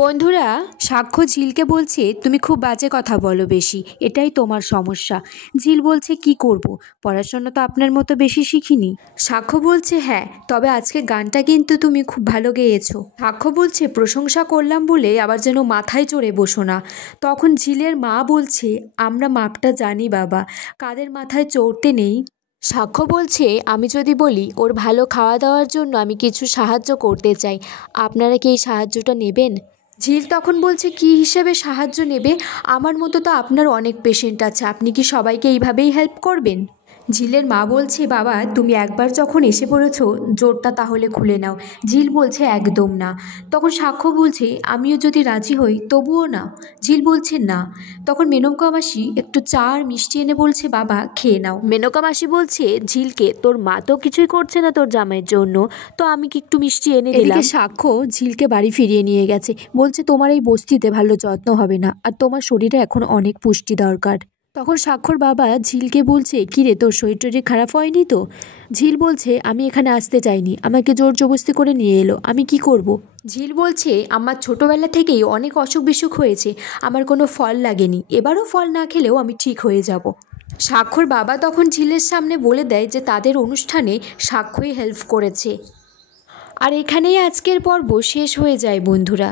বন্ধুরা, সাক্ষ্য ঝিলকে বলছে তুমি খুব বাজে কথা বলো বেশি, এটাই তোমার সমস্যা। ঝিল বলছে কি করব, পড়াশোনা তো আপনার মতো বেশি শিখিনি। সাক্ষ্য বলছে হ্যাঁ, তবে আজকে গানটা কিন্তু তুমি খুব ভালো গেয়েছো। সাক্ষ্য বলছে প্রশংসা করলাম বলে আবার যেন মাথায় চড়ে বসো না। তখন ঝিলের মা বলছে আমরা মাপটা জানি বাবা, কাদের মাথায় চড়তে নেই। সাক্ষ্য বলছে আমি যদি বলি ওর ভালো খাওয়া দাওয়ার জন্য আমি কিছু সাহায্য করতে চাই, আপনারা কি এই সাহায্যটা নেবেন? ঝিল তখন বলছে কি হিসেবে সাহায্য নেবে? আমার মতো তো আপনার অনেক পেশেন্ট আছে, আপনি কি সবাইকে এইভাবেই হেল্প করবেন? ঝিলের মা বলছে বাবা তুমি একবার যখন এসে পড়েছো জোরটা তাহলে খুলে নাও। ঝিল বলছে একদম না। তখন সাক্ষ্য বলছে আমিও যদি রাজি হই তবুও না। ঝিল বলছে না। তখন মেনকা মাসি একটু চা আর মিষ্টি এনে বলছে বাবা খেয়ে নাও। মেনকা মাসি বলছে ঝিলকে তোর মা তো কিছুই করছে না তোর জামাইয়ের জন্য, তো আমি কি একটু মিষ্টি এনে দিলাম। এদিকে সাক্ষ্য ঝিলকে বাড়ি ফিরিয়ে নিয়ে গেছে, বলছে তোমার এই বস্তিতে ভালো যত্ন হবে না, আর তোমার শরীরে এখন অনেক পুষ্টি দরকার। তখন সাক্ষর বাবা ঝিলকে বলছে কিরে তোর শরীর টরীর খারাপ হয়নি তো? ঝিল বলছে আমি এখানে আসতে চাইনি, আমাকে জোর জবরদস্তি করে নিয়ে এলো, আমি কি করব। ঝিল বলছে আমার ছোটবেলা থেকেই অনেক অসুখ বিসুখ হয়েছে, আমার কোনো ফল লাগেনি, এবারও ফল না খেলেও আমি ঠিক হয়ে যাব। সাক্ষর বাবা তখন ঝিলের সামনে বলে দেয় যে তাদের অনুষ্ঠানে সাক্ষ্যই হেল্প করেছে। আর এখানেই আজকের পর্ব শেষ হয়ে যায় বন্ধুরা।